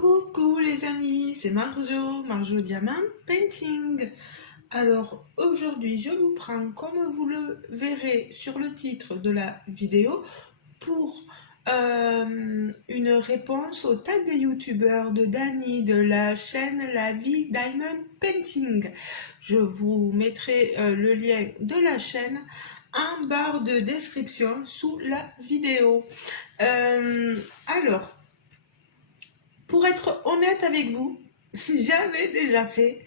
Coucou les amis, c'est Marjo Diamant Painting. Alors aujourd'hui je vous prends, comme vous le verrez sur le titre de la vidéo, pour une réponse au tag des youtubeurs de Dani de la chaîne La Vie Diamond Painting. Je vous mettrai le lien de la chaîne en barre de description sous la vidéo. Alors, pour être honnête avec vous, j'avais déjà fait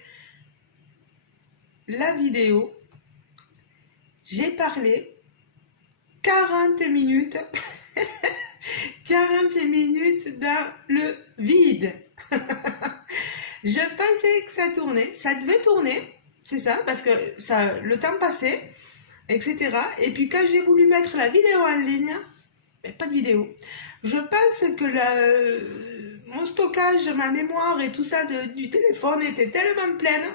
la vidéo. J'ai parlé 40 minutes, 40 minutes dans le vide. Je pensais que ça tournait, ça devait tourner, c'est ça, parce que le temps passait, etc. Et puis quand j'ai voulu mettre la vidéo en ligne, pas de vidéo. Je pense que mon stockage, ma mémoire et tout ça du téléphone était tellement pleine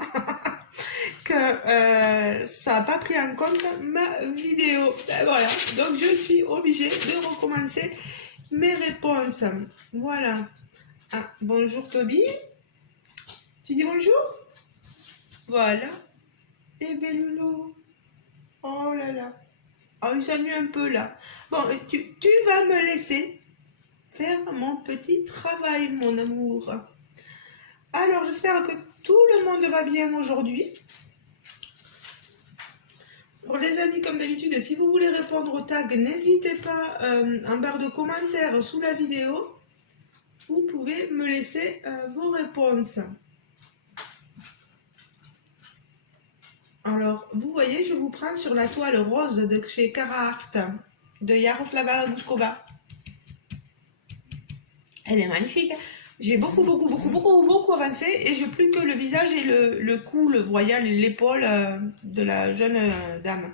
que ça n'a pas pris en compte ma vidéo. Et voilà, donc je suis obligée de recommencer mes réponses. Voilà. Ah, bonjour Toby. Tu dis bonjour? Voilà. Et Belloulou. Oh là là. Oh, il s'ennuie un peu là. Bon, tu vas me laisser faire mon petit travail, mon amour. Alors, j'espère que tout le monde va bien aujourd'hui. Pour les amis, comme d'habitude, si vous voulez répondre au tag, n'hésitez pas en barre de commentaires sous la vidéo. Vous pouvez me laisser vos réponses. Alors, vous voyez, je vous prends sur la toile rose de chez Cara Art de Yaroslava Guskova. Elle est magnifique. J'ai beaucoup avancé et j'ai plus que le visage et le cou, le voyage et l'épaule de la jeune dame.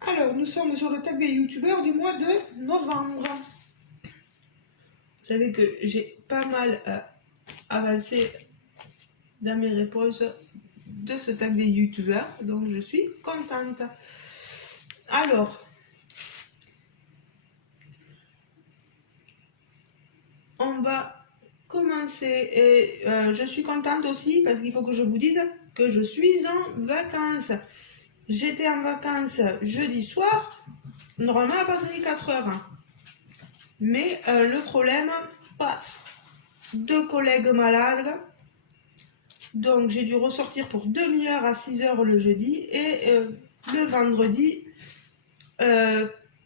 Alors, nous sommes sur le tag des youtubeurs du mois de novembre. Vous savez que j'ai pas mal avancé dans mes réponses de ce tag des youtubeurs, donc je suis contente. Alors, on va commencer et je suis contente aussi parce qu'il faut que je vous dise que je suis en vacances. J'étais en vacances jeudi soir, normalement à partir de 4 heures. Mais le problème, paf, 2 collègues malades. Donc j'ai dû ressortir pour demi-heure à 6 heures le jeudi et le vendredi,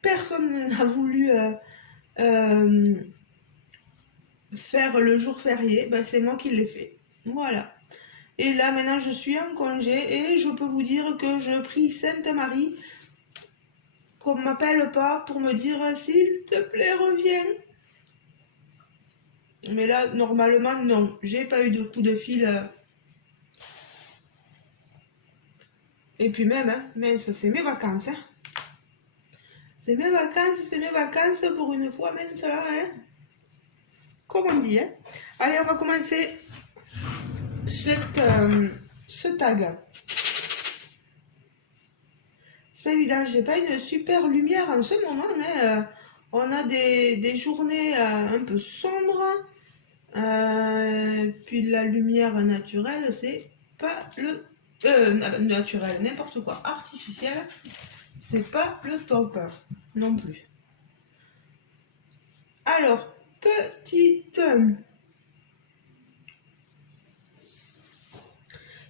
personne n'a voulu faire le jour férié, ben, c'est moi qui l'ai fait. Voilà. Et là maintenant je suis en congé et je peux vous dire que je prie Sainte Marie qu'on ne m'appelle pas pour me dire s'il te plaît reviens. Mais là normalement non, j'ai pas eu de coup de fil. Et puis même, hein, mince, c'est mes vacances. Hein. C'est mes vacances pour une fois, même ça, hein. Comme on dit, hein. Allez, on va commencer ce tag. C'est pas évident, j'ai pas une super lumière en ce moment. Hein. On a des journées un peu sombres. Puis la lumière naturelle, c'est pas le... naturel, n'importe quoi. Artificiel, c'est pas le top non plus. Alors, petite...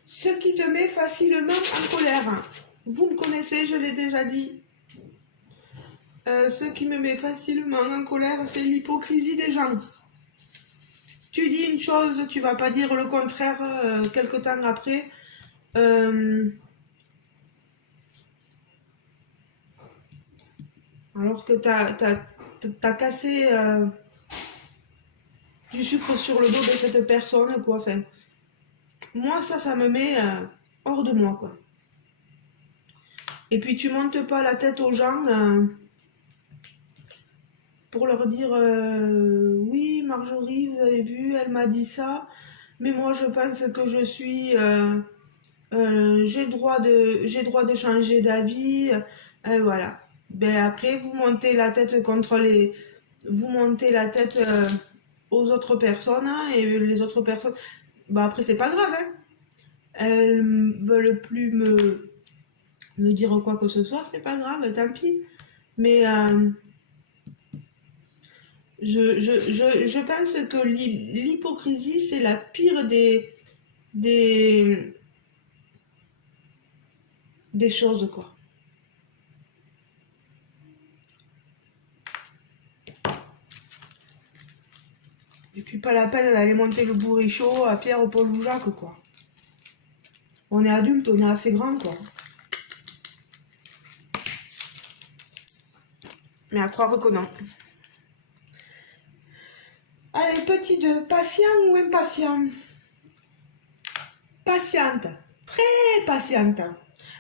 ce qui te met facilement en colère. Vous me connaissez, je l'ai déjà dit. Ce qui me met facilement en colère, c'est l'hypocrisie des gens. Tu dis une chose, tu vas pas dire le contraire quelque temps après. Alors que t'as cassé du sucre sur le dos de cette personne, quoi. Enfin, moi, ça me met hors de moi, quoi. Et puis, tu montes pas la tête aux gens pour leur dire oui, Marjorie, vous avez vu, elle m'a dit ça, mais moi, je pense que je suis... j'ai le droit de changer d'avis. Voilà. Ben après, vous montez la tête contre vous montez la tête aux autres personnes, hein, et les autres personnes, bah après c'est pas grave, hein. Elles veulent plus me dire quoi que ce soit, c'est pas grave, tant pis. Mais je pense que l'hypocrisie, c'est la pire des, des choses, quoi. Et puis pas la peine d'aller monter le bourrichot à Pierre, Paul ou Jacques, quoi. On est adulte, on est assez grand, quoi. Mais à croire que non. Allez, petit 2, patient ou impatient? Patiente, très patiente.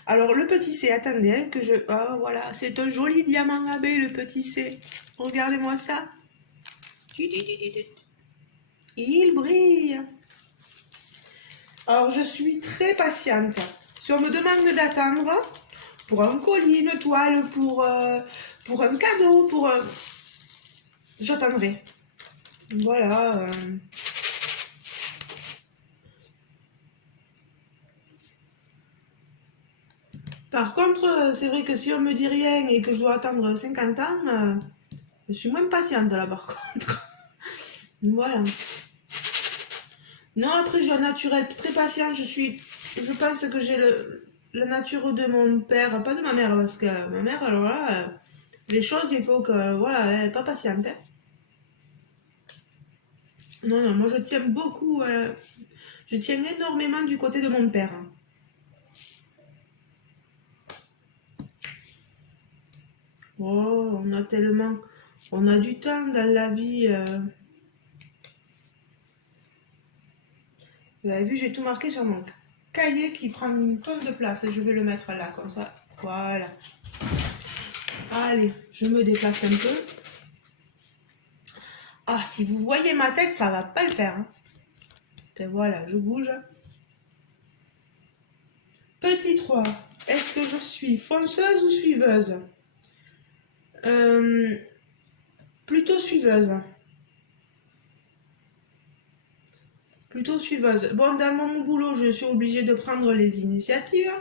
Alors le petit C, attendez, hein, que je... Oh voilà, c'est un joli diamant abbé, le petit C. Regardez-moi ça. Il brille. Alors je suis très patiente. Si on me demande d'attendre pour un colis, une toile, pour un cadeau, j'attendrai. Voilà. Par contre, c'est vrai que si on me dit rien et que je dois attendre 50 ans, je suis moins patiente là par contre. Voilà. Non, après j'ai un naturel très patient. Je pense que j'ai la nature de mon père, pas de ma mère, parce que ma mère, alors là, les choses, il faut que, voilà, elle n'est pas patiente, hein. Non, non, moi je tiens beaucoup, je tiens énormément du côté de mon père. Oh, on a du temps dans la vie. Vous avez vu, j'ai tout marqué sur mon cahier qui prend une tonne de place et je vais le mettre là, comme ça. Voilà. Allez, je me déplace un peu. Ah, si vous voyez ma tête, ça va pas le faire, hein. Et voilà, je bouge. Petit 3. Est-ce que je suis fonceuse ou suiveuse? Euh, Plutôt suiveuse. Plutôt suiveuse. Bon, dans mon boulot, je suis obligée de prendre les initiatives.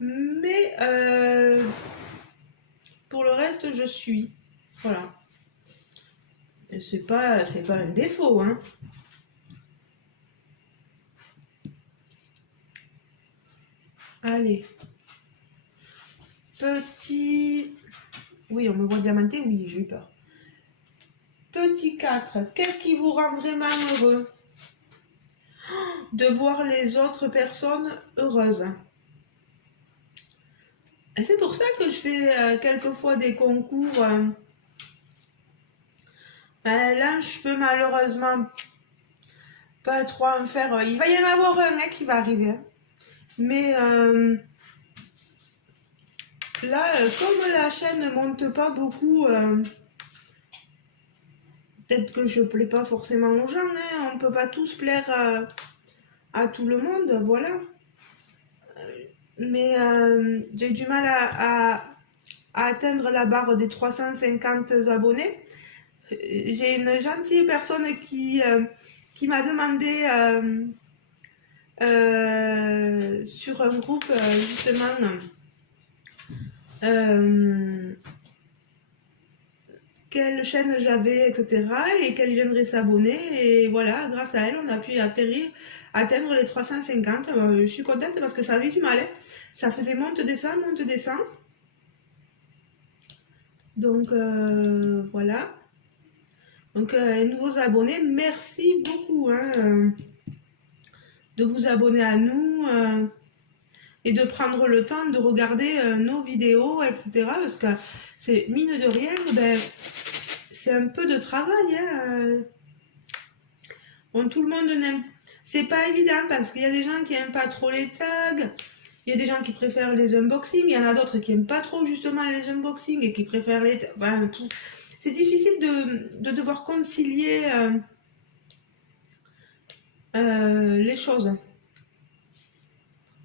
Mais pour le reste, je suis. Voilà. C'est pas un défaut, hein. Allez. Petit... Oui, on me voit diamanté, oui, j'ai eu peur. Petit 4. Qu'est-ce qui vous rend vraiment heureux? De voir les autres personnes heureuses. Et c'est pour ça que je fais quelquefois des concours. Là, je peux malheureusement pas trop en faire. Il va y en avoir un qui va arriver, hein. Mais là, comme la chaîne ne monte pas beaucoup, peut-être que je plais pas forcément aux gens, hein. On peut pas tous plaire à tout le monde, voilà. Mais j'ai du mal à atteindre la barre des 350 abonnés. J'ai une gentille personne qui m'a demandé sur un groupe justement quelle chaîne j'avais, etc. et qu'elle viendrait s'abonner. Et voilà, grâce à elle, on a pu atteindre les 350. Je suis contente parce que ça avait du mal, hein. Ça faisait monte, descend, monte, descend. Donc voilà. Donc nouveaux abonnés, merci beaucoup, hein, de vous abonner à nous et de prendre le temps de regarder nos vidéos, etc. Parce que c'est mine de rien, ben, c'est un peu de travail, hein. Bon, tout le monde n'aime. C'est pas évident parce qu'il y a des gens qui aiment pas trop les tags. Il y a des gens qui préfèrent les unboxings. Il y en a d'autres qui aiment pas trop justement les unboxings et qui préfèrent les tags. Enfin, c'est difficile de devoir concilier les choses.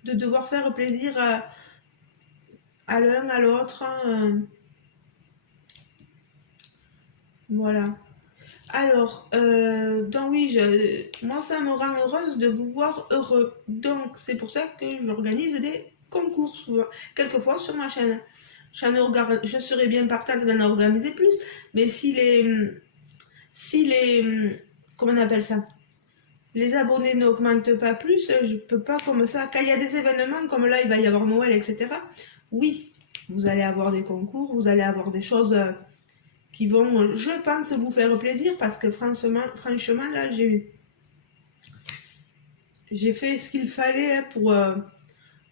De devoir faire plaisir à l'un, à l'autre. Voilà. Alors, donc oui, moi ça me rend heureuse de vous voir heureux. Donc c'est pour ça que j'organise des concours souvent, quelquefois sur ma chaîne. Je serais bien partante d'en organiser plus, mais si les, comment on appelle ça? Les abonnés n'augmentent pas plus, je peux pas comme ça. Quand il y a des événements comme là, il va y avoir Noël, etc. Oui, vous allez avoir des concours, vous allez avoir des choses qui vont, je pense, vous faire plaisir parce que franchement là, j'ai fait ce qu'il fallait pour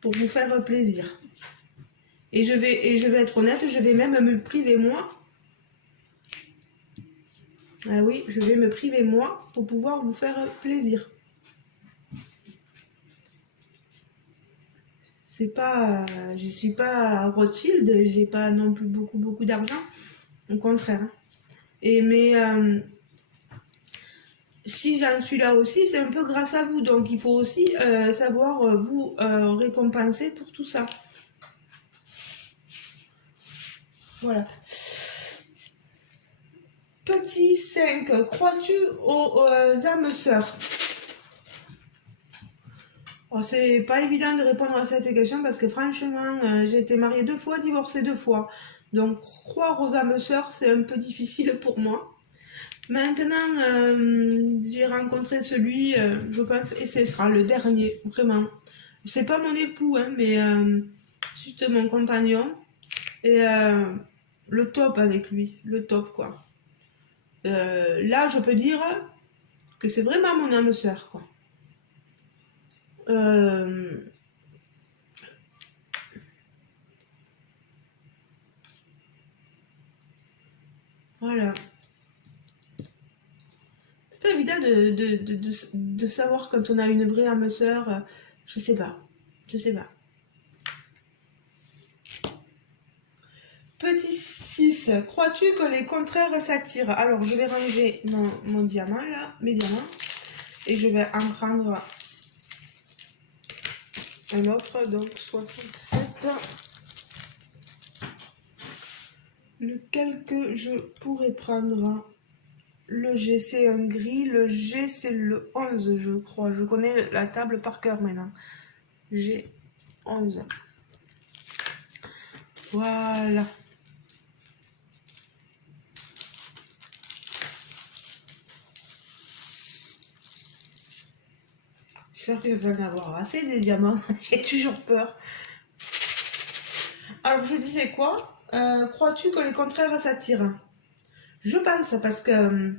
vous faire plaisir. Et je vais être honnête, je vais même me priver moi. Ah oui, je vais me priver moi pour pouvoir vous faire plaisir. C'est pas, je suis pas Rothschild, j'ai pas non plus beaucoup d'argent, au contraire. Et mais si j'en suis là aussi, c'est un peu grâce à vous, donc il faut aussi savoir vous récompenser pour tout ça. Voilà. Petit 5, crois-tu aux âmes sœurs? Oh, c'est pas évident de répondre à cette question parce que franchement, j'ai été mariée 2 fois, divorcée 2 fois. Donc, croire aux âmes sœurs, c'est un peu difficile pour moi. Maintenant, j'ai rencontré celui, je pense, et ce sera le dernier, vraiment. C'est pas mon époux, hein, mais juste mon compagnon. Et le top avec lui, le top, quoi. Là, je peux dire que c'est vraiment mon âme sœur, quoi. Euh, voilà. C'est pas évident de savoir quand on a une vraie âme sœur. Je sais pas. Je sais pas. Petit 6, crois-tu que les contraires s'attirent? Alors, je vais ranger mon diamant là, mes diamants, et je vais en prendre un autre, donc 67. Lequel que je pourrais prendre? Le G c'est un gris, le G c'est le 11 je crois. Je connais la table par cœur maintenant. G 11. Voilà. J'espère que je vais en avoir assez des diamants. J'ai toujours peur. Alors je disais quoi? Crois-tu que les contraires s'attirent? Je pense parce que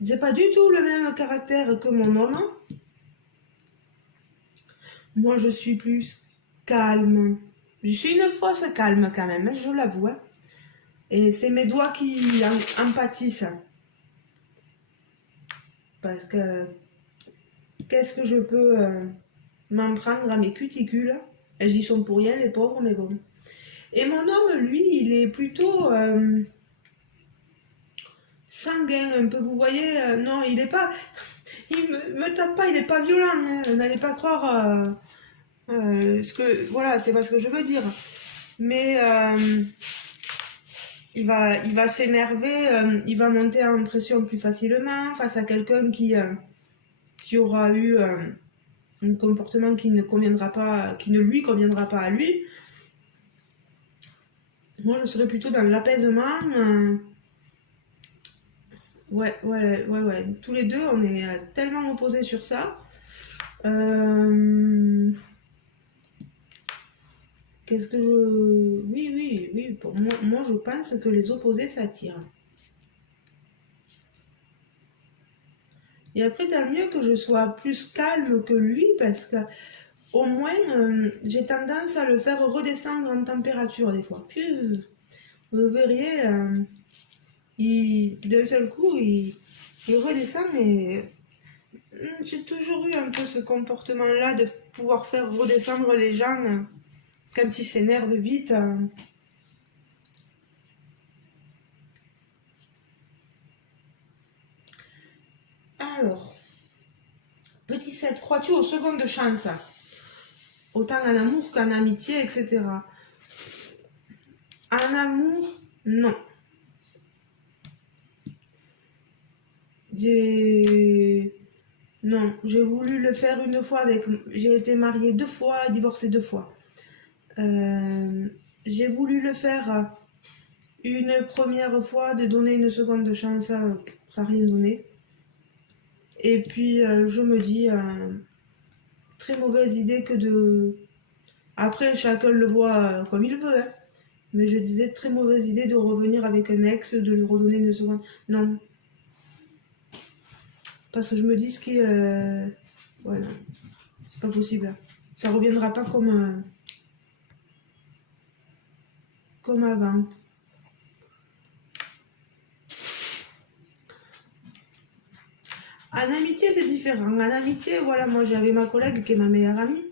j'ai pas du tout le même caractère que mon homme. Moi je suis plus calme. Je suis une fausse calme quand même, je l'avoue. Hein. Et c'est mes doigts qui en pâtissent. Parce que qu'est-ce que je peux m'en prendre à mes cuticules? Elles y sont pour rien, les pauvres, mais bon. Et mon homme, lui, il est plutôt sanguin un peu. Vous voyez, non, il est pas. Il me tape pas, il est pas violent. Hein. N'allez pas croire ce que. Voilà, c'est pas ce que je veux dire. Mais il va s'énerver, il va monter en pression plus facilement face à quelqu'un qui aura eu un comportement qui ne lui conviendra pas à lui. Moi, je serais plutôt dans l'apaisement. Ouais. Tous les deux, on est tellement opposés sur ça. Qu'est-ce que je... Oui. Pour moi, je pense que les opposés s'attirent. Et après, tant mieux que je sois plus calme que lui, parce que au moins, j'ai tendance à le faire redescendre en température des fois. Puis, vous verriez, d'un seul coup, il redescend et j'ai toujours eu un peu ce comportement-là de pouvoir faire redescendre les gens quand ils s'énervent vite. Alors, petit 7, crois-tu aux secondes chances? Autant en amour qu'en amitié, etc. En amour, non. J'ai... Non, j'ai voulu le faire une fois avec... J'ai été mariée 2 fois, divorcée 2 fois. Euh, j'ai voulu le faire une première fois, de donner une seconde chance, ça n'a rien donné. Et puis je me dis, très mauvaise idée que de... Après, chacun le voit comme il veut, hein. Mais je disais, très mauvaise idée de revenir avec un ex, de lui redonner une seconde. Non. Parce que je me dis ce qui est... Ouais, non. C'est pas possible. Ça reviendra pas comme avant. En amitié, c'est différent. En amitié, voilà, moi j'avais ma collègue qui est ma meilleure amie.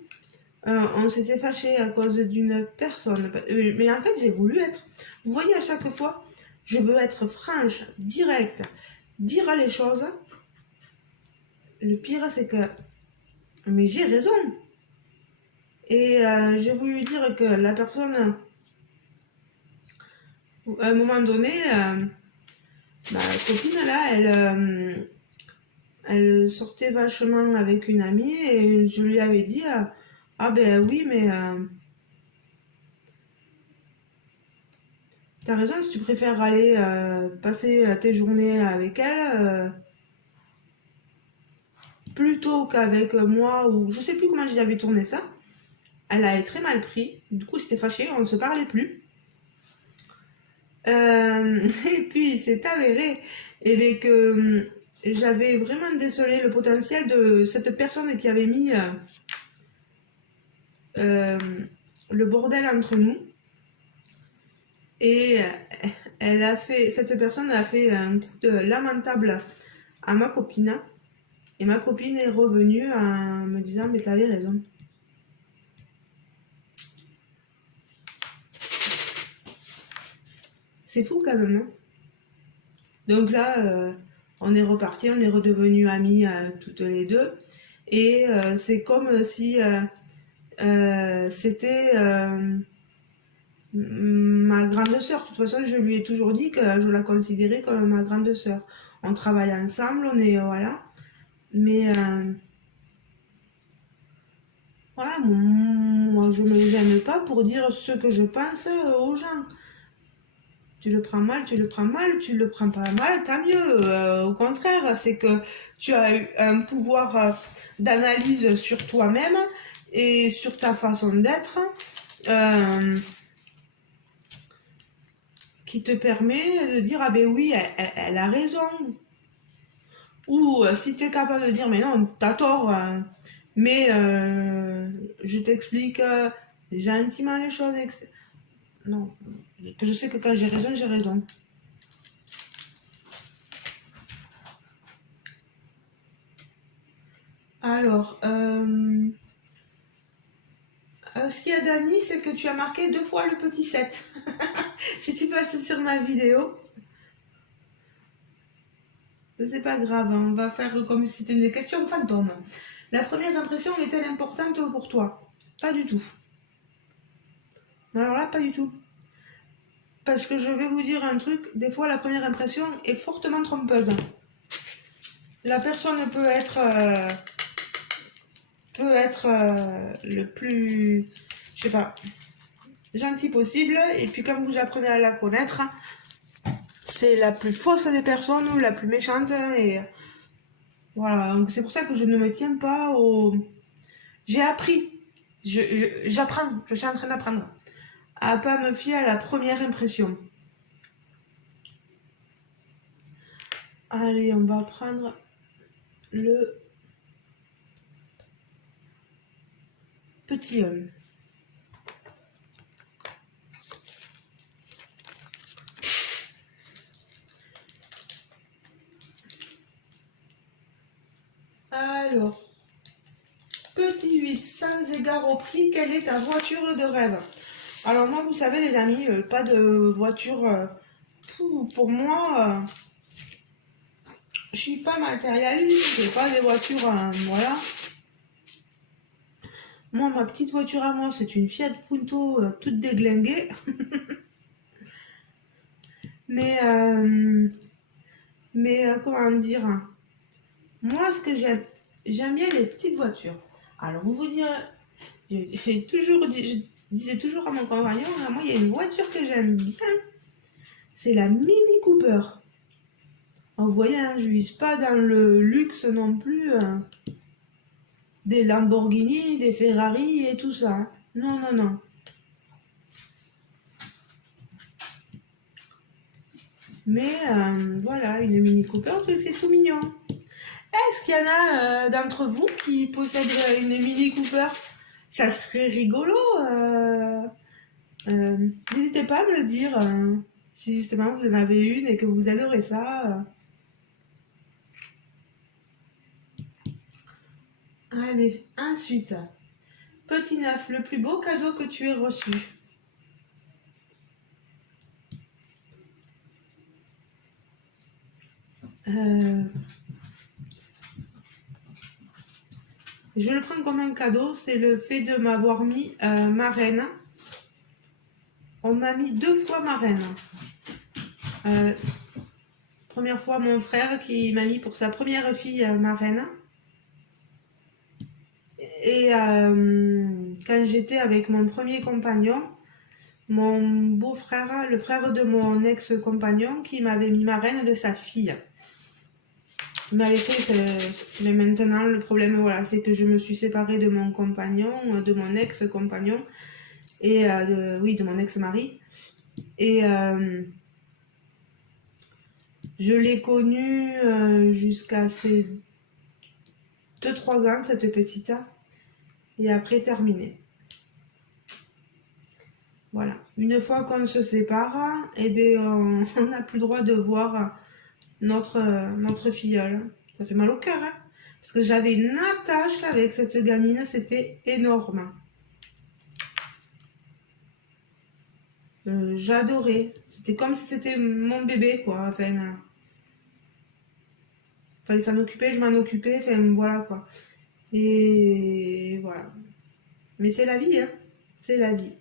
On s'était fâché à cause d'une personne. Mais en fait, j'ai voulu être. Vous voyez, à chaque fois, je veux être franche, directe, dire les choses. Le pire, c'est que. Mais j'ai raison. Et j'ai voulu dire que la personne, à un moment donné, ma copine là, elle sortait vachement avec une amie et je lui avais dit ah ben oui, mais t'as raison, si tu préfères aller passer tes journées avec elle plutôt qu'avec moi, ou je sais plus comment j'avais tourné ça. Elle avait très mal pris, du coup c'était fâché, on ne se parlait plus. Et puis c'est avéré et bien, que j'avais vraiment décelé le potentiel de cette personne qui avait mis euh, le bordel entre nous. Et cette personne a fait un coup de lamentable à ma copine. Et ma copine est revenue en me disant, mais t'avais raison. C'est fou quand même, hein. Donc là, on est reparti, on est redevenus amis toutes les deux. Et c'est comme si c'était ma grande sœur. De toute façon, je lui ai toujours dit que je la considérais comme ma grande sœur. On travaille ensemble, on est... voilà. Mais voilà, moi je ne me gêne pas pour dire ce que je pense aux gens. Tu le prends mal, tu le prends mal, tu le prends pas mal, tant mieux. Au contraire, c'est que tu as eu un pouvoir d'analyse sur toi-même et sur ta façon d'être euh, qui te permet de dire ah ben oui, elle a raison. Ou si tu es capable de dire mais non, t'as tort, mais je t'explique gentiment les choses, etc. Non, que je sais que quand j'ai raison, j'ai raison. Alors, ce qu'il y a d'Annie, c'est que tu as marqué 2 fois le petit 7. Si tu passes sur ma vidéo, c'est pas grave, hein, on va faire comme si c'était une question fantôme. La première impression est-elle importante pour toi? Pas du tout. Alors là, pas du tout. Parce que je vais vous dire un truc, des fois la première impression est fortement trompeuse. La personne peut être le plus, je sais pas, gentil possible, et puis quand vous apprenez à la connaître, c'est la plus fausse des personnes ou la plus méchante, et voilà. Donc c'est pour ça que je ne me tiens pas au... J'ai appris, j'apprends, je suis en train d'apprendre à pas me fier à la première impression. Allez, on va prendre le petit homme. Alors, petit 8, sans égard au prix, quelle est ta voiture de rêve? Alors moi, vous savez les amis, pas de voiture... pour moi, je suis pas matérialiste, j'ai pas des voitures... voilà. Moi, ma petite voiture à moi, c'est une Fiat Punto toute déglinguée. Mais, comment dire? Moi, ce que j'aime bien les petites voitures. Alors, vous direz, j'ai toujours dit, je disais toujours à mon compagnon, moi, il y a une voiture que j'aime bien, c'est la Mini Cooper. Vous voyez, hein, je ne vise pas dans le luxe non plus, des Lamborghini, des Ferrari et tout ça. Hein. Non, non, non. Mais voilà, une Mini Cooper, je trouve que c'est tout mignon. Est-ce qu'il y en a d'entre vous qui possèdent une Mini Cooper? Ça serait rigolo. N'hésitez pas à me le dire si justement vous en avez une et que vous adorez ça. Allez, ensuite, petit neuf, le plus beau cadeau que tu aies reçu. Euh, je le prends comme un cadeau, c'est le fait de m'avoir mis marraine. On m'a mis 2 fois marraine. Première fois mon frère qui m'a mis pour sa première fille marraine. Et quand j'étais avec mon premier compagnon, mon beau-frère, le frère de mon ex-compagnon, qui m'avait mis marraine de sa fille. Il m'avait fait, mais maintenant le problème voilà, c'est que je me suis séparée de mon compagnon, de mon ex-compagnon, et oui, de mon ex-mari. Et je l'ai connu jusqu'à ses 2-3 ans, cette petite, et après terminé. Voilà. Une fois qu'on se sépare, eh bien, on n'a plus le droit de voir notre filleule. Ça fait mal au cœur, hein, parce que j'avais une attache avec cette gamine, c'était énorme. J'adorais. C'était comme si c'était mon bébé, quoi. Enfin, fallait s'en occuper, je m'en occupais, enfin, voilà, quoi. Et voilà. Mais c'est la vie, hein. C'est la vie.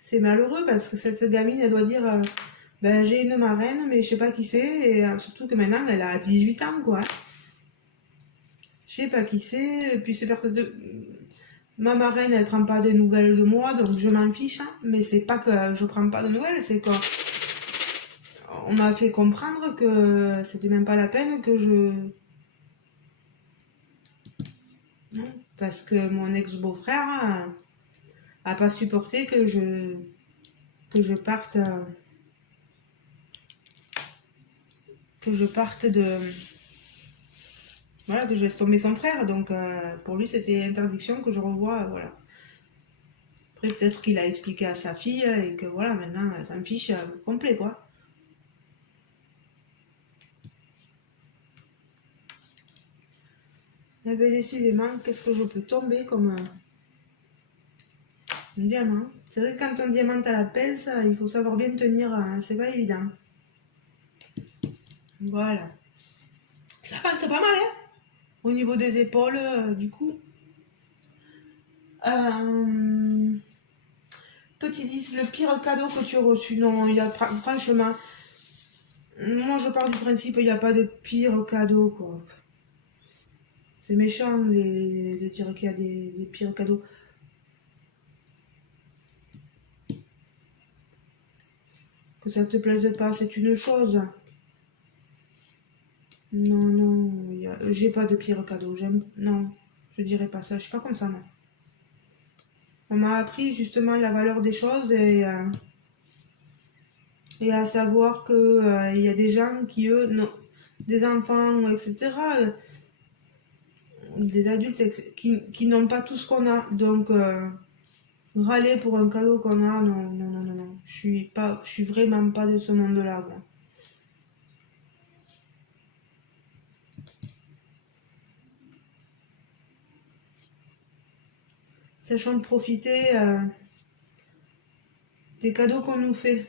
C'est malheureux parce que cette gamine, elle doit dire ben, j'ai une marraine, mais je sais pas qui c'est. Et surtout que maintenant, elle a 18 ans, quoi. Je sais pas qui c'est. Et puis, c'est personne de. Ma marraine, elle prend pas de nouvelles de moi, donc je m'en fiche. Hein. Mais c'est pas que je prends pas de nouvelles, c'est qu'on m'a fait comprendre que c'était même pas la peine que je. Non, parce que mon ex-beau-frère a pas supporté que je parte. Que je parte de. Voilà, que je laisse tomber son frère. Donc pour lui, c'était interdiction que je revoie. Voilà. Après, peut-être qu'il a expliqué à sa fille et que voilà, maintenant, ça me fiche complet, quoi. Eh bien, décidément, qu'est-ce que je peux tomber comme un diamant. C'est vrai que quand on diamante à la pince, il faut savoir bien tenir, c'est pas évident. Voilà. Ça avance pas mal, hein, au niveau des épaules, du coup. Petit 10, le pire cadeau que tu as reçu. Non, il y a franchement, moi je pars du principe il n'y a pas de pire cadeau, quoi. C'est méchant de dire qu'il y a des pires cadeaux. Que ça te plaise pas, c'est une chose. Non, non, j'ai pas de pire cadeau. Non, je dirais pas ça. Je suis pas comme ça, moi. On m'a appris justement la valeur des choses et à savoir que il y a des gens qui, eux, non, des enfants, etc., des adultes qui n'ont pas tout ce qu'on a. Donc, râler pour un cadeau qu'on a, non, non, non, non, non. Je suis vraiment pas de ce monde-là, moi. Sachant profiter des cadeaux qu'on nous fait.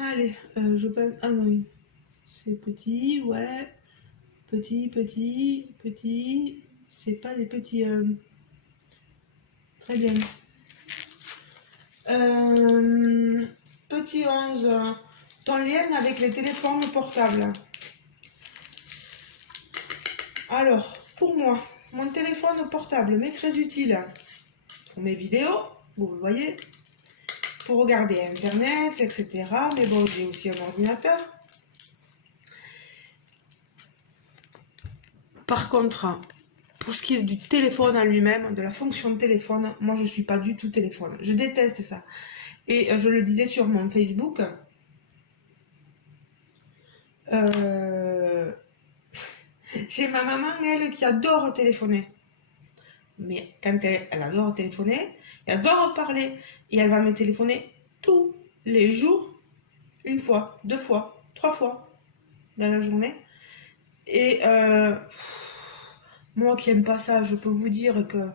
Allez, je pense. Ah non, c'est petit, ouais. Petit. C'est pas des petits... Très bien. Petit 11. Ton lien avec les téléphones portables. Alors, pour moi, mon téléphone portable m'est très utile pour mes vidéos, vous le voyez, pour regarder Internet, etc. Mais bon, j'ai aussi un ordinateur. Par contre, pour ce qui est du téléphone en lui-même, de la fonction téléphone, moi je ne suis pas du tout téléphone. Je déteste ça. Et je le disais sur mon Facebook. J'ai ma maman, elle, qui adore téléphoner. Mais quand elle adore téléphoner, elle adore parler. Et elle va me téléphoner tous les jours, une fois, 2 fois, 3 fois dans la journée. Et moi qui n'aime pas ça, je peux vous dire que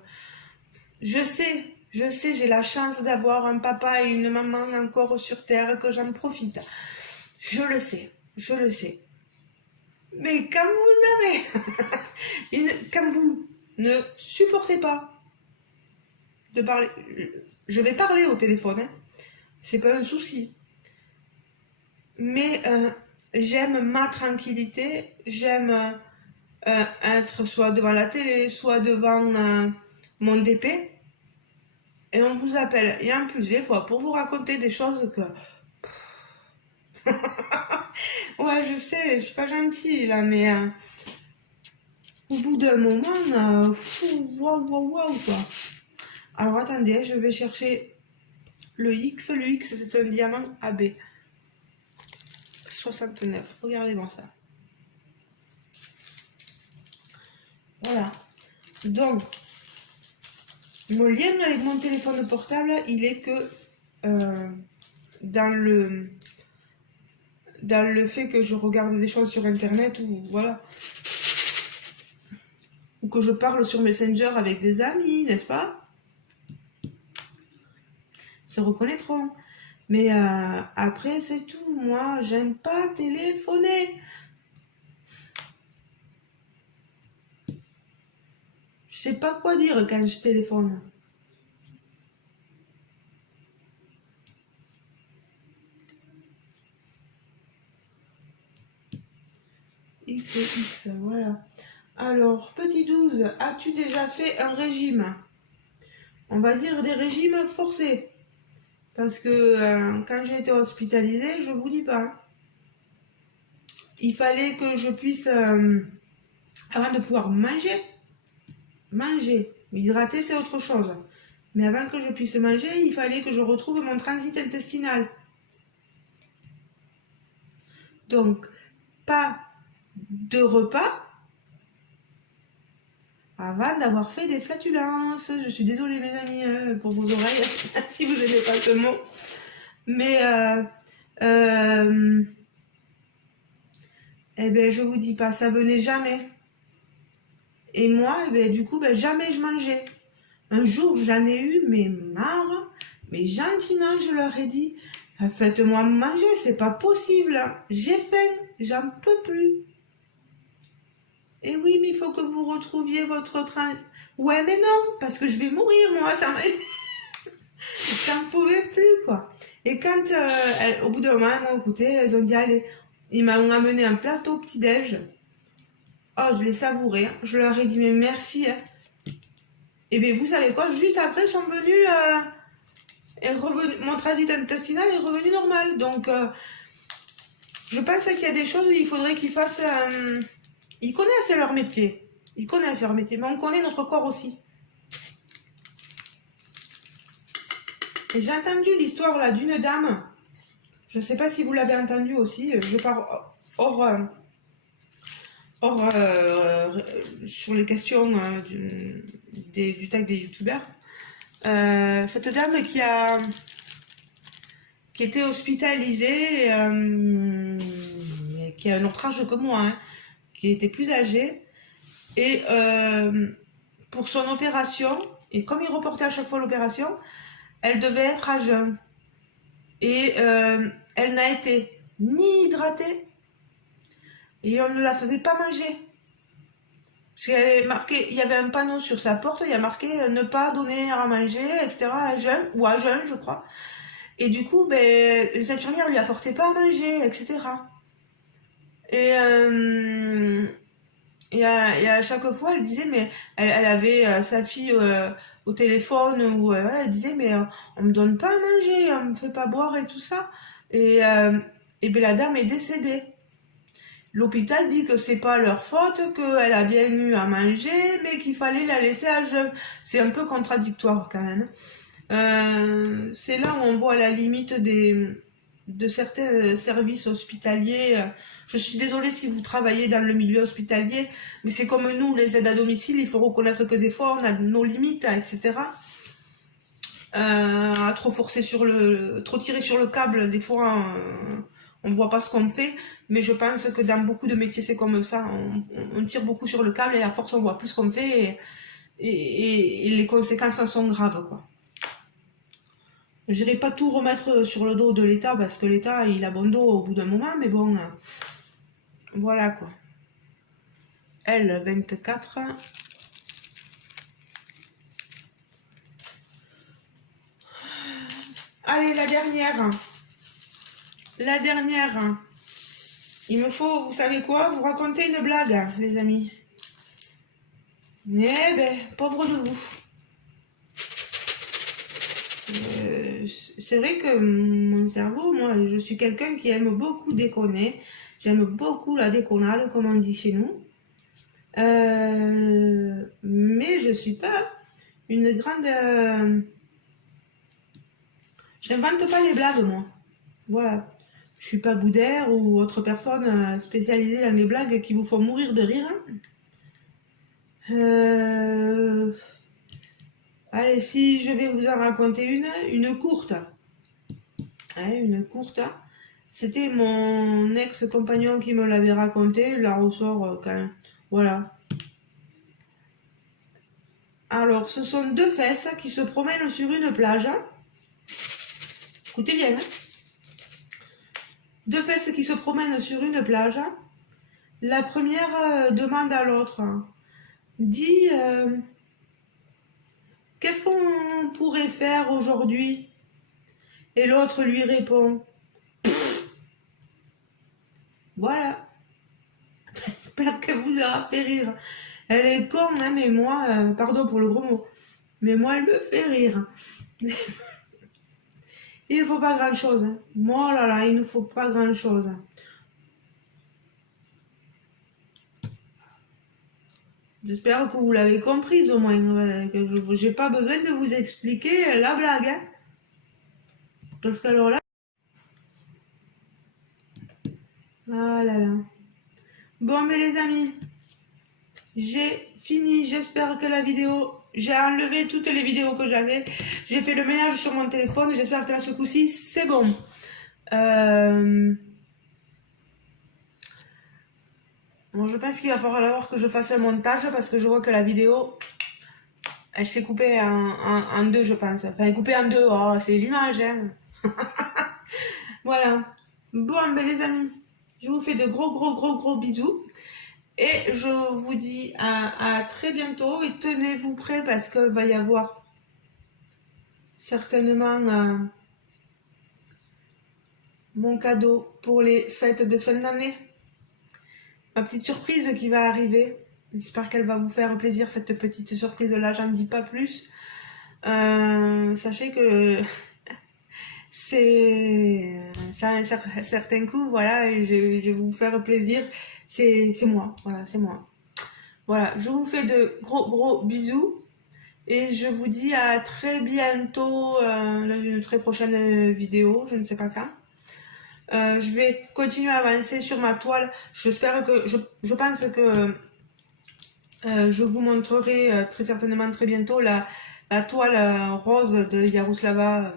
je sais, j'ai la chance d'avoir un papa et une maman encore sur terre, que j'en profite. Je le sais. Mais quand quand vous ne supportez pas de parler, je vais parler au téléphone, hein, c'est pas un souci. Mais j'aime ma tranquillité, j'aime être soit devant la télé, soit devant mon DP, et on vous appelle. Et en plus, des fois, pour vous raconter des choses que... Ouais, je sais, je suis pas gentille là, mais au bout d'un moment, waouh, quoi. Alors attendez, je vais chercher le X. Le X, c'est un diamant AB. 69. Regardez-moi ça. Voilà. Donc, mon lien avec mon téléphone portable, il est que dans le fait que je regarde des choses sur Internet ou voilà. Ou que je parle sur Messenger avec des amis, n'est-ce pas? Se reconnaîtront. Mais après, c'est tout. Moi, j'aime pas téléphoner. Je sais pas quoi dire quand je téléphone. X, voilà. Alors, petit 12, as-tu déjà fait un régime? On va dire des régimes forcés. Parce que quand j'ai été hospitalisée, je vous dis pas. Il fallait que je puisse, avant de pouvoir manger, m'hydrater c'est autre chose. Mais avant que je puisse manger, il fallait que je retrouve mon transit intestinal. Donc, pas de repas avant d'avoir fait des flatulences. Je suis désolée mes amis pour vos oreilles, si vous n'aimez pas ce mot. Mais eh ben, je vous dis pas, ça venait jamais. Et moi, eh ben, du coup, ben, jamais je mangeais. Un jour, j'en ai eu, mais marre. Mais gentiment, je leur ai dit, faites-moi manger, c'est pas possible. J'ai faim, j'en peux plus. Et oui, mais il faut que vous retrouviez votre train. Ouais, mais non, parce que je vais mourir, moi, ça m'a... J'en pouvais plus, quoi. Et quand, au bout d'un moment, elles m'ont écouté, elles ont dit, allez, ils m'ont amené un plateau petit-déj. Oh, je l'ai savouré. Hein. Je leur ai dit, mais merci. Hein. Et bien, vous savez quoi, juste après, sont venus... mon transit intestinal est revenu normal. Donc, je pense qu'il y a des choses où il faudrait qu'ils fassent... ils connaissent leur métier. Ils connaissent leur métier, mais on connaît notre corps aussi. Et j'ai entendu l'histoire là d'une dame. Je ne sais pas si vous l'avez entendu aussi. Je pars hors sur les questions du tag des youtubeurs. Cette dame qui était hospitalisée, qui a un autre âge que moi, hein, qui était plus âgée, et pour son opération, et comme il reportait à chaque fois l'opération, elle devait être à jeun. Et elle n'a été ni hydratée, et on ne la faisait pas manger. Parce qu'il y avait marqué, il y avait un panneau sur sa porte, il y a marqué ne pas donner à manger, etc. à jeune, ou à jeune, je crois. Et du coup, ben, les infirmières lui apportaient pas à manger, etc. Et, et à chaque fois, elle disait, mais elle avait sa fille au téléphone, où elle disait, mais on me donne pas à manger, on me fait pas boire et tout ça. Et ben, la dame est décédée. L'hôpital dit que c'est pas leur faute, qu'elle a bien eu à manger, mais qu'il fallait la laisser à jeun. C'est un peu contradictoire quand même. C'est là où on voit la limite de certains services hospitaliers. Je suis désolée si vous travaillez dans le milieu hospitalier, mais c'est comme nous, les aides à domicile, il faut reconnaître que des fois on a nos limites, etc. À trop forcer trop tirer sur le câble, des fois on ne voit pas ce qu'on fait, mais je pense que dans beaucoup de métiers c'est comme ça, on tire beaucoup sur le câble et à force on voit plus ce qu'on fait et les conséquences en sont graves, quoi. Je n'irai pas tout remettre sur le dos de l'État parce que l'État il a bon dos au bout d'un moment, mais bon, voilà quoi. L24. Allez, la dernière. La dernière. Il me faut, vous savez quoi, vous raconter une blague, les amis. Eh ben, pauvre de vous. C'est vrai que mon cerveau, moi, je suis quelqu'un qui aime beaucoup déconner. J'aime beaucoup la déconnade, comme on dit chez nous. Mais je suis pas une grande... J'invente pas les blagues, moi. Voilà. Je suis pas Boudère ou autre personne spécialisée dans des blagues qui vous font mourir de rire. Allez, si je vais vous en raconter une courte. Hein, une courte. C'était mon ex-compagnon qui me l'avait raconté. La ressort quand... Voilà. Alors, ce sont deux fesses qui se promènent sur une plage. Écoutez bien. Hein. Deux fesses qui se promènent sur une plage. La première demande à l'autre. Dis, qu'est-ce qu'on pourrait faire aujourd'hui? Et l'autre lui répond, voilà. J'espère qu'elle vous aura fait rire. Elle est con, hein, mais moi, pardon pour le gros mot, mais moi, elle me fait rire. Il ne faut pas grand-chose. Hein. Moi, là, là, il ne faut pas grand-chose. J'espère que vous l'avez comprise au moins. Que j'ai pas besoin de vous expliquer la blague. Hein. Parce qu'alors là... Ah là là. Bon, mais les amis, j'ai fini. J'espère que la vidéo... J'ai enlevé toutes les vidéos que j'avais. J'ai fait le ménage sur mon téléphone. J'espère que là, ce coup-ci, c'est bon. Bon, je pense qu'il va falloir que je fasse un montage parce que je vois que la vidéo, elle s'est coupée en deux, je pense. Enfin, coupée en deux. Oh, c'est l'image, hein. Voilà. Bon, ben les amis, je vous fais de gros bisous. Et je vous dis à très bientôt. Et tenez-vous prêts parce qu'il va y avoir certainement mon cadeau pour les fêtes de fin d'année. Ma petite surprise qui va arriver. J'espère qu'elle va vous faire plaisir, cette petite surprise-là. J'en dis pas plus. Sachez que ça a un certain coût, voilà, et je vais vous faire plaisir. C'est moi, voilà, c'est moi. Voilà, je vous fais de gros bisous et je vous dis à très bientôt dans une très prochaine vidéo, je ne sais pas quand. Je vais continuer à avancer sur ma toile. J'espère que je pense que je vous montrerai très certainement très bientôt la toile rose de Yaroslava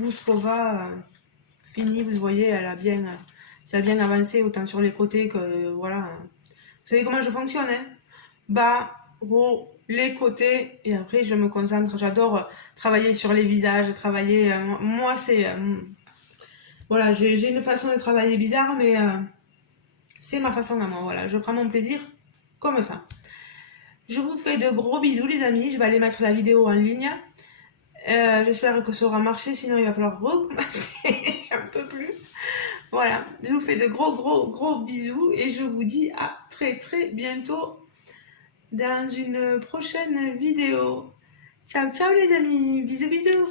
Gouskova finie. Vous voyez, ça a bien avancé autant sur les côtés que voilà. Vous savez comment je fonctionne, hein? Bas, haut, les côtés et après je me concentre. J'adore travailler sur les visages, travailler. Moi, c'est voilà, j'ai une façon de travailler bizarre, mais c'est ma façon à moi. Voilà, je prends mon plaisir comme ça. Je vous fais de gros bisous les amis. Je vais aller mettre la vidéo en ligne. J'espère que ça aura marché, sinon il va falloir recommencer. J'en peux plus. Voilà, je vous fais de gros bisous et je vous dis à très bientôt dans une prochaine vidéo. Ciao les amis, bisous.